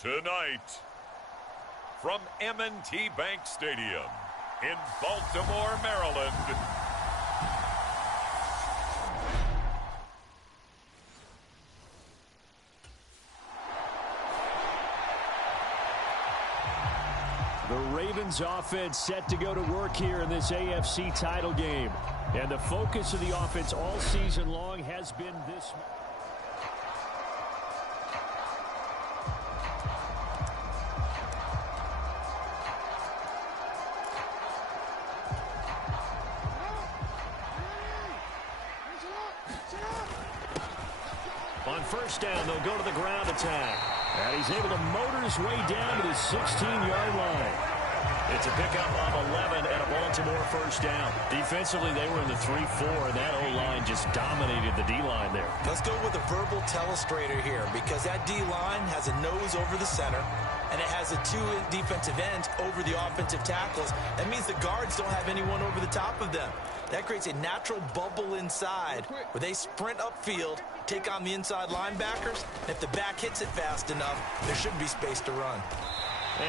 Tonight, from M&T Bank Stadium in Baltimore, Maryland, the Ravens offense set to go to work here in this AFC title game. And the focus of the offense all season long has been this. On first down, they'll go to the ground attack. And he's able to motor his way down to the 16-yard line. It's a pickup of 11 and a Baltimore first down. Defensively, they were in the 3-4, and that O-line just dominated the D-line there. Let's go with a verbal telestrator here, because that D-line has a nose over the center, and it has a two defensive ends over the offensive tackles. That means the guards don't have anyone over the top of them. That creates a natural bubble inside where they sprint upfield, take on the inside linebackers. And if the back hits it fast enough, there should be space to run.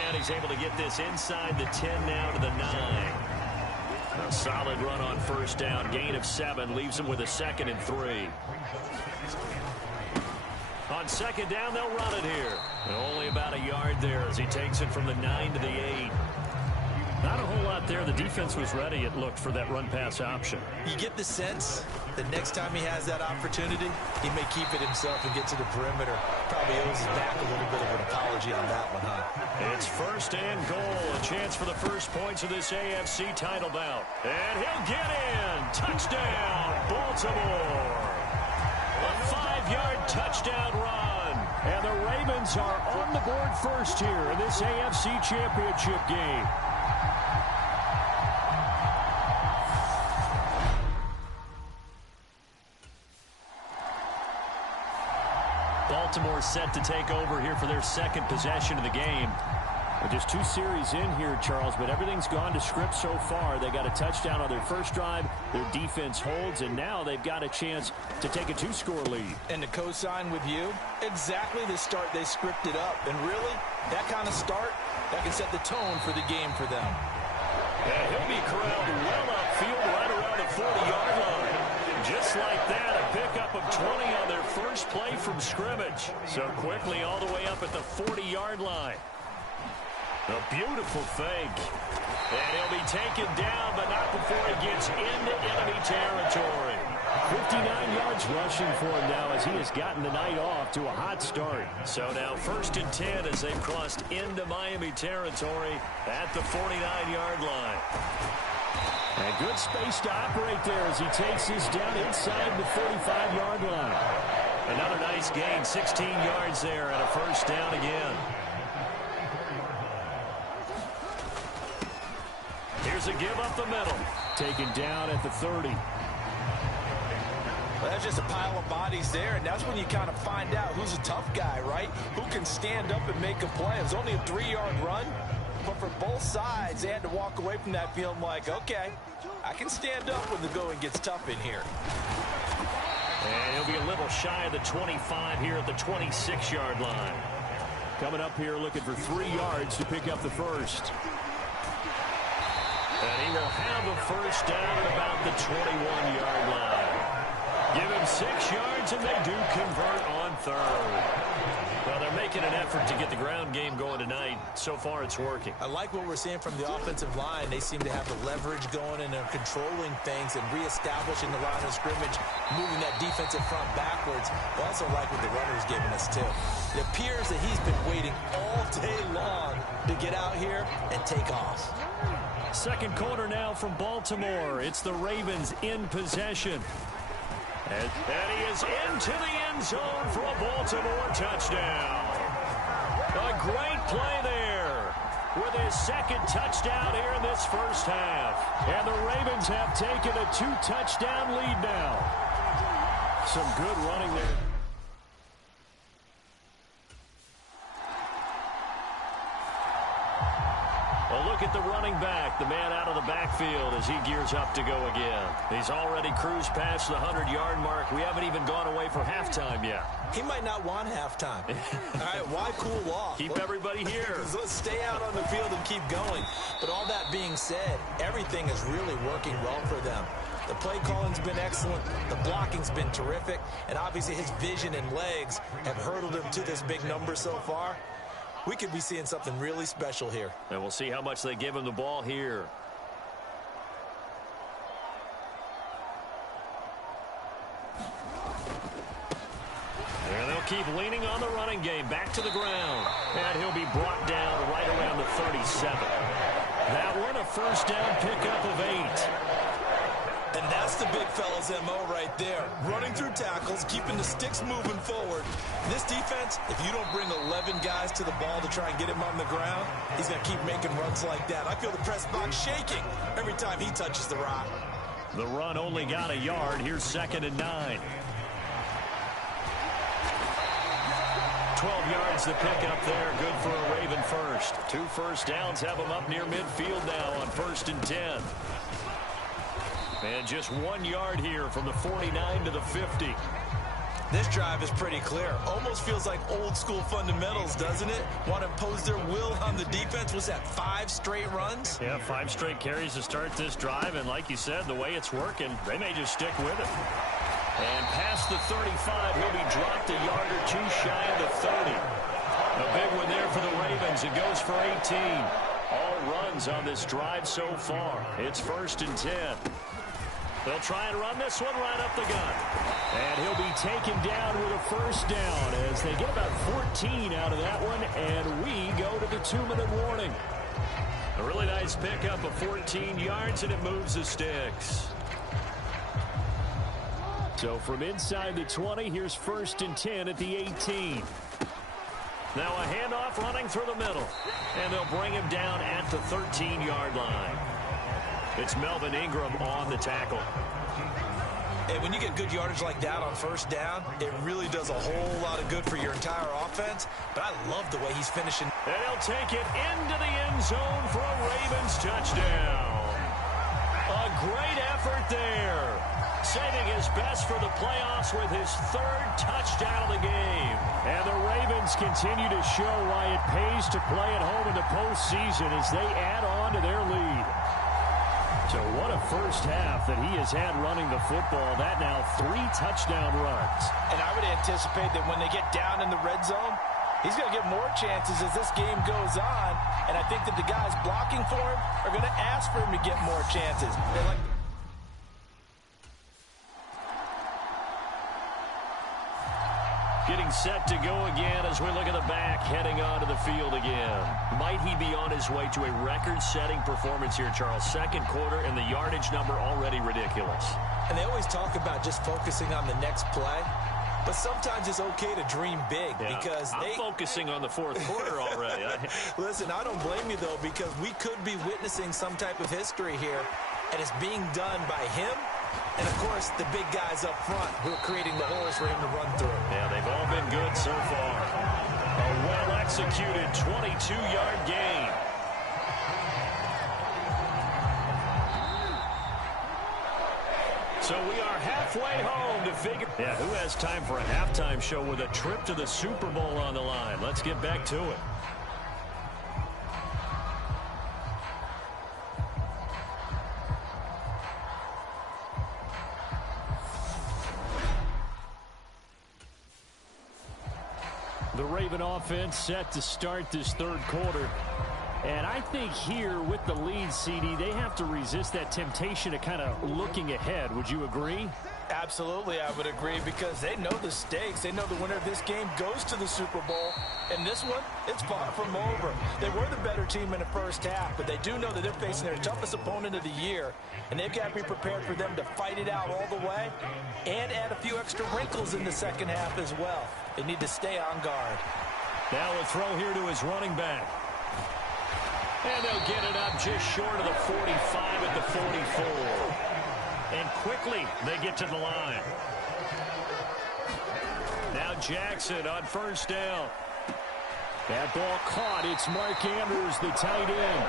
And he's able to get this inside the 10 now to the 9. A solid run on first down. Gain of 7 leaves him with a 2nd and 3. On second down, they'll run it here. And only about a yard there as he takes it from the 9 to the 8. Not a whole lot there. The defense was ready, it looked, for that run-pass option. You get the sense that next time he has that opportunity, he may keep it himself and get to the perimeter. Probably owes his back a little bit of an apology on that one, huh? It's first and goal. A chance for the first points of this AFC title bout. And he'll get in. Touchdown, Baltimore. A 5-yard touchdown run. And the Ravens are on the board first here in this AFC championship game. Baltimore set to take over here for their second possession of the game. Just 2 series in here, Charles, but everything's gone to script so far. They got a touchdown on their first drive. Their defense holds, and now they've got a chance to take a 2-score lead. And to co-sign with you, exactly the start they scripted up. And really, that kind of start, that can set the tone for the game for them. And he'll be corralled well upfield right around the 40-yard line. Just like that, a pickup of 20 on their first play from scrimmage. So quickly all the way up at the 40-yard line. A beautiful fake. And he'll be taken down, but not before he gets into enemy territory. 59 yards rushing for him now as he has gotten the night off to a hot start. So now 1st and 10 as they've crossed into Miami territory at the 49-yard line. And good space to operate there as he takes this down inside the 45-yard line. Another nice gain, 16 yards there, and a first down again. Here's a give up the middle. Taken down at the 30. Well, that's just a pile of bodies there, and that's when you kind of find out who's a tough guy, right? Who can stand up and make a play. It was only a 3-yard run, but for both sides, they had to walk away from that feeling like, okay, I can stand up when the going gets tough in here. And he'll be a little shy of the 25 here at the 26-yard line. Coming up here looking for 3 yards to pick up the first. And he will have a first down at about the 21-yard line. Give him 6 yards, and they do convert on 3rd. Well, they're making an effort to get the ground game going tonight. So far, it's working. I like what we're seeing from the offensive line. They seem to have the leverage going, and they're controlling things and reestablishing the line of scrimmage, moving that defensive front backwards. I also like what the runner's giving us, too. It appears that he's been waiting all day long to get out here and take off. Second quarter now from Baltimore. It's the Ravens in possession. And he is into the end zone for a Baltimore touchdown. A great play there with his 2nd touchdown here in this first half. And the Ravens have taken a 2-touchdown lead now. Some good running there. Well, look at the running back, the man out of the backfield as he gears up to go again. He's already cruised past the 100-yard mark. We haven't even gone away for halftime yet. He might not want halftime. All right, why cool off? Keep everybody here. Let's stay out on the field and keep going. But all that being said, everything is really working well for them. The play calling's been excellent, the blocking's been terrific, and obviously his vision and legs have hurdled him to this big number so far. We could be seeing something really special here. And we'll see how much they give him the ball here. And they'll keep leaning on the running game. Back to the ground. And he'll be brought down right around the 37. That one a first down pickup of 8. And that's the big fella's MO right there. Running through tackles, keeping the sticks moving forward. This defense, if you don't bring 11 guys to the ball to try and get him on the ground, he's going to keep making runs like that. I feel the press box shaking every time he touches the rock. The run only got a yard. Here's 2nd and 9. 12 yards to pick up there. Good for a Raven first. 2 first downs have him up near midfield now on 1st and 10. And just 1 yard here from the 49 to the 50. This drive is pretty clear. Almost feels like old school fundamentals, doesn't it? Want to impose their will on the defense. Was that 5 straight runs? Yeah, 5 straight carries to start this drive. And like you said, the way it's working, they may just stick with it. And past the 35, he'll be dropped a yard or 2 shy of the 30. A big one there for the Ravens. It goes for 18. All runs on this drive so far. It's 1st and 10. They'll try and run this one right up the gut. And he'll be taken down with a first down as they get about 14 out of that one, and we go to the 2-minute warning. A really nice pickup of 14 yards, and it moves the sticks. So from inside the 20, here's 1st and 10 at the 18. Now a handoff running through the middle, and they'll bring him down at the 13-yard line. It's ℎ𝕁𝔾 on the tackle. And when you get good yardage like that on first down, it really does a whole lot of good for your entire offense. But I love the way he's finishing. And he'll take it into the end zone for a Ravens touchdown. A great effort there. Saving his best for the playoffs with his 3rd touchdown of the game. And the Ravens continue to show why it pays to play at home in the postseason as they add on to their lead. So what a first half that he has had running the football. That now 3 touchdown runs. And I would anticipate that when they get down in the red zone, he's going to get more chances as this game goes on. And I think that the guys blocking for him are going to ask for him to get more chances. They're like... Getting set to go again as we look at the back, heading onto the field again. Might he be on his way to a record-setting performance here, Charles? 2nd quarter, and the yardage number already ridiculous. And they always talk about just focusing on the next play. But sometimes it's okay to dream big because I'm focusing on the 4th quarter already. Listen, I don't blame you, though, because we could be witnessing some type of history here, and it's being done by him and, of course, the big guys up front who are creating the holes for him to run through. Yeah, they've all been good so far. A well-executed 22-yard gain. So we are halfway home to figure... Yeah, who has time for a halftime show with a trip to the Super Bowl on the line? Let's get back to it. The Raven offense set to start this 3rd quarter. And I think here with the lead, CD, they have to resist that temptation of kind of looking ahead. Would you agree? Absolutely, I would agree, because they know the stakes. They know the winner of this game goes to the Super Bowl. And this one, it's far from over. They were the better team in the first half, but they do know that they're facing their toughest opponent of the year. And they've got to be prepared for them to fight it out all the way and add a few extra wrinkles in the second half as well. They need to stay on guard. Now a throw here to his running back. And they'll get it up just short of the 45 at the 44. And quickly, they get to the line. Now Jackson on first down. That ball caught. It's Mark Andrews, the tight end.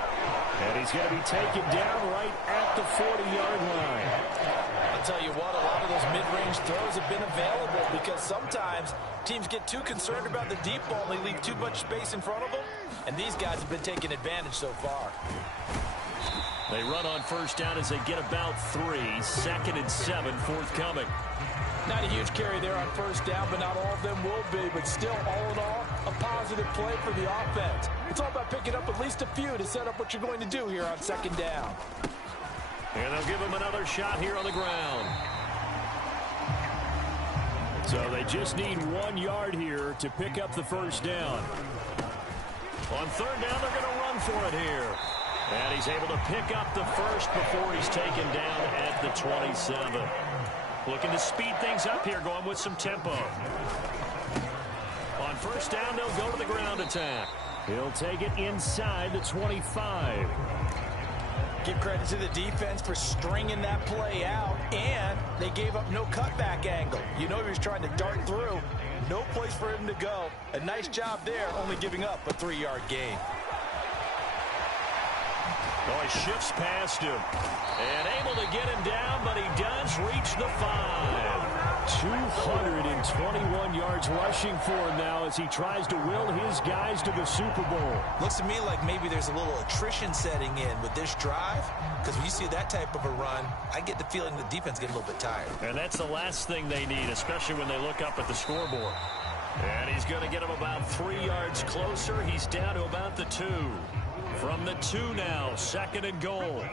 And he's going to be taken down right at the 40-yard line. I'll tell you what, a lot of those mid-range throws have been available because sometimes teams get too concerned about the deep ball and they leave too much space in front of them. And these guys have been taking advantage so far. They run on first down as they get about 3. 2nd and 7 forthcoming. Not a huge carry there on first down, but not all of them will be. But still, all in all, a positive play for the offense. It's all about picking up at least a few to set up what you're going to do here on 2nd down. And they'll give him another shot here on the ground. So they just need 1 yard here to pick up the first down. On 3rd down, they're going to run for it here. And he's able to pick up the first before he's taken down at the 27. Looking to speed things up here, going with some tempo. On first down, they'll go to the ground attack. He'll take it inside the 25. Give credit to the defense for stringing that play out, and they gave up no cutback angle. You know he was trying to dart through. No place for him to go. A nice job there, only giving up a 3-yard gain. Oh, he shifts past him. And able to get him down, but he does reach the 5. 221 yards rushing for him now as he tries to will his guys to the Super Bowl. Looks to me like maybe there's a little attrition setting in with this drive, because when you see that type of a run, I get the feeling the defense gets a little bit tired. And that's the last thing they need, especially when they look up at the scoreboard. And he's going to get him about 3 yards closer. He's down to about the 2. From the 2 now, 2nd and goal.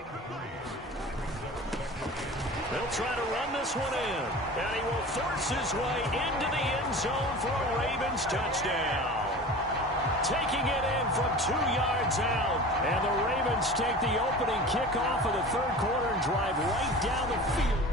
They'll try to run this one in. And he will force his way into the end zone for a Ravens touchdown. Taking it in from 2 yards out. And the Ravens take the opening kickoff of the 3rd quarter and drive right down the field.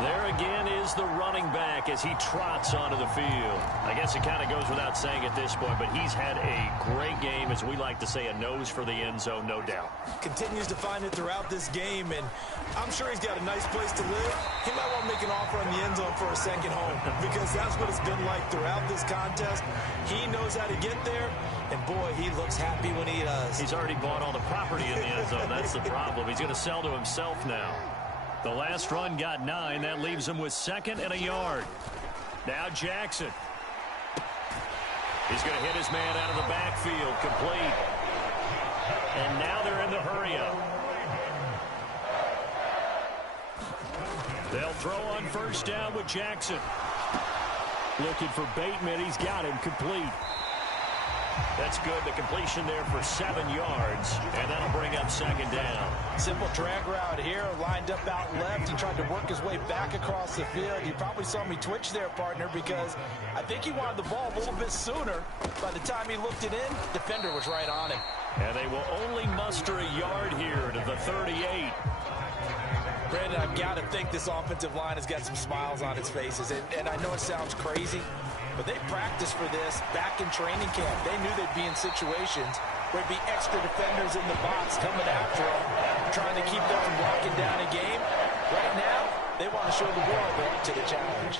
There again is the running back as he trots onto the field. I guess it kind of goes without saying at this point, but he's had a great game, as we like to say, a nose for the end zone, no doubt. Continues to find it throughout this game, and I'm sure he's got a nice place to live. He might want to make an offer on the end zone for a second home, because that's what it's been like throughout this contest. He knows how to get there, and boy, he looks happy when he does. He's already bought all the property in the end zone. That's the problem. He's going to sell to himself now. The last run got 9. That leaves him with 2nd and a yard. Now Jackson. He's going to hit his man out of the backfield, complete. And now they're in the hurry-up. They'll throw on first down with Jackson. Looking for Bateman. He's got him, complete. That's good. The completion there for 7 yards, and that'll bring up 2nd down. Simple drag route here, lined up out left. He tried to work his way back across the field. You probably saw me twitch there, partner, because I think he wanted the ball a little bit sooner. By the time he looked it in, defender was right on him. And they will only muster a yard here to the 38. Brandon, I've got to think this offensive line has got some smiles on its faces. And I know it sounds crazy, but they practiced for this back in training camp. They knew they'd be in situations where there'd be extra defenders in the box coming after them, trying to keep them from locking down a game. Right now, they want to show the world they're up to the challenge.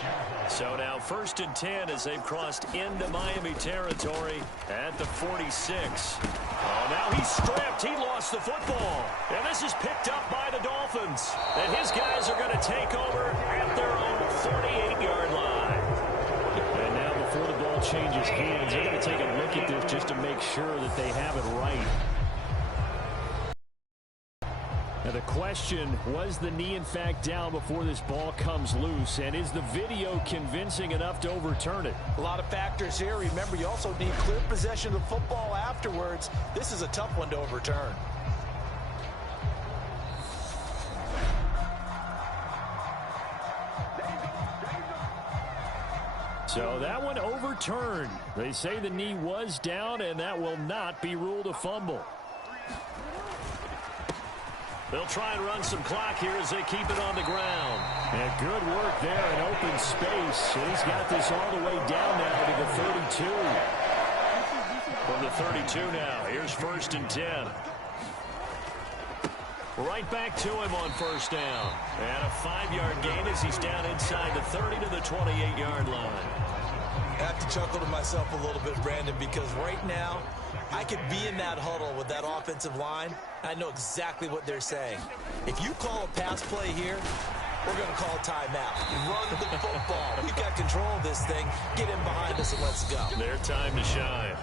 So now 1st and 10 as they've crossed into Miami territory at the 46. Oh, now he's stripped. He lost the football. And this is picked up by the Dolphins. And his guys are going to take over at their own 38-yard line. And now before the ball changes hands, they're going to take a look at this just to make sure that they have it right. Now the question, was the knee in fact down before this ball comes loose? And is the video convincing enough to overturn it? A lot of factors here. Remember, you also need clear possession of the football afterwards. This is a tough one to overturn. So that one overturned. They say the knee was down, and that will not be ruled a fumble. They'll try and run some clock here as they keep it on the ground. And good work there in open space. And he's got this all the way down now to the 32. From the 32 now, here's 1st and 10. Right back to him on first down. And a 5-yard gain as he's down inside the 30 to the 28-yard line. I have to chuckle to myself a little bit, Brandon, because right now I could be in that huddle with that offensive line. I know exactly what they're saying. If you call a pass play here, we're going to call timeout. Run the football. We've got control of this thing. Get in behind us and let's go. Their time to shine.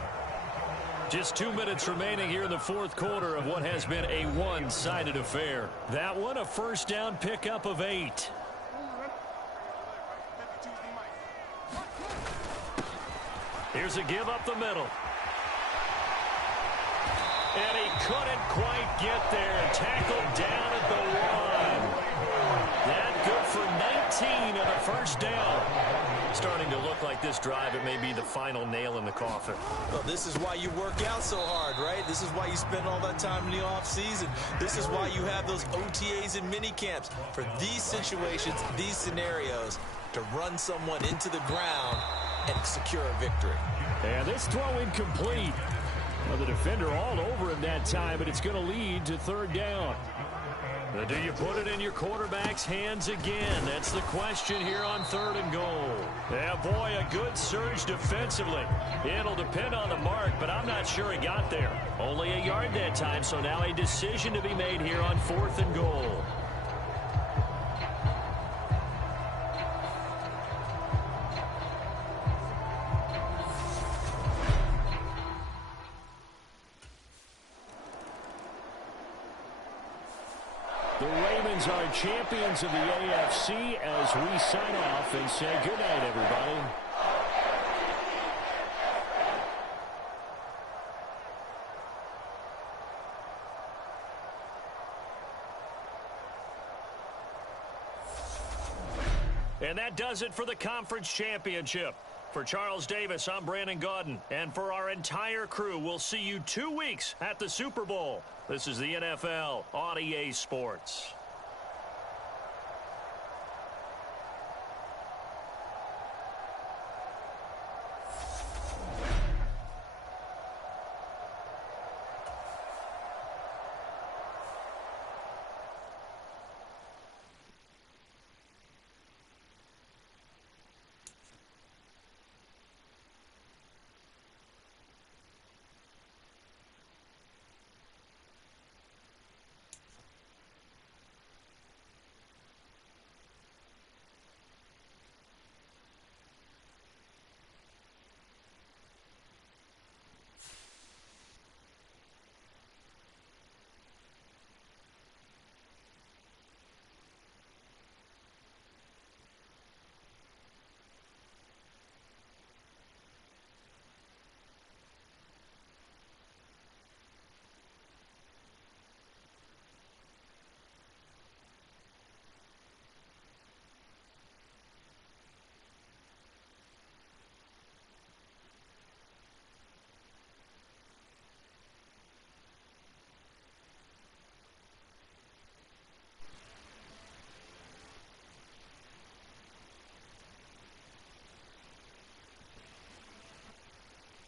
Just 2 minutes remaining here in the fourth quarter of what has been a one-sided affair. That one, a first down pickup of 8. Here's a give up the middle. And he couldn't quite get there. Tackled down at the 1. That good for 19 and a first down. Starting to look like this drive, it may be the final nail in the coffin. Well, this is why you work out so hard, right? This is why you spend all that time in the offseason. This is why you have those OTAs and mini camps. For these situations, these scenarios, to run someone into the ground and secure a victory. And this throw incomplete. Well, the defender all over him that time, but it's going to lead to third down. Do you put it in your quarterback's hands again? That's the question here on 3rd and goal. Yeah, boy, a good surge defensively. It'll depend on the mark, but I'm not sure he got there. Only a yard that time, so now a decision to be made here on 4th and goal. The Ravens are champions of the AFC as we sign off and say goodnight, everybody. And that does it for the conference championship. For Charles Davis, I'm Brandon Gaudin. And for our entire crew, we'll see you 2 weeks at the Super Bowl. This is the NFL on EA Sports.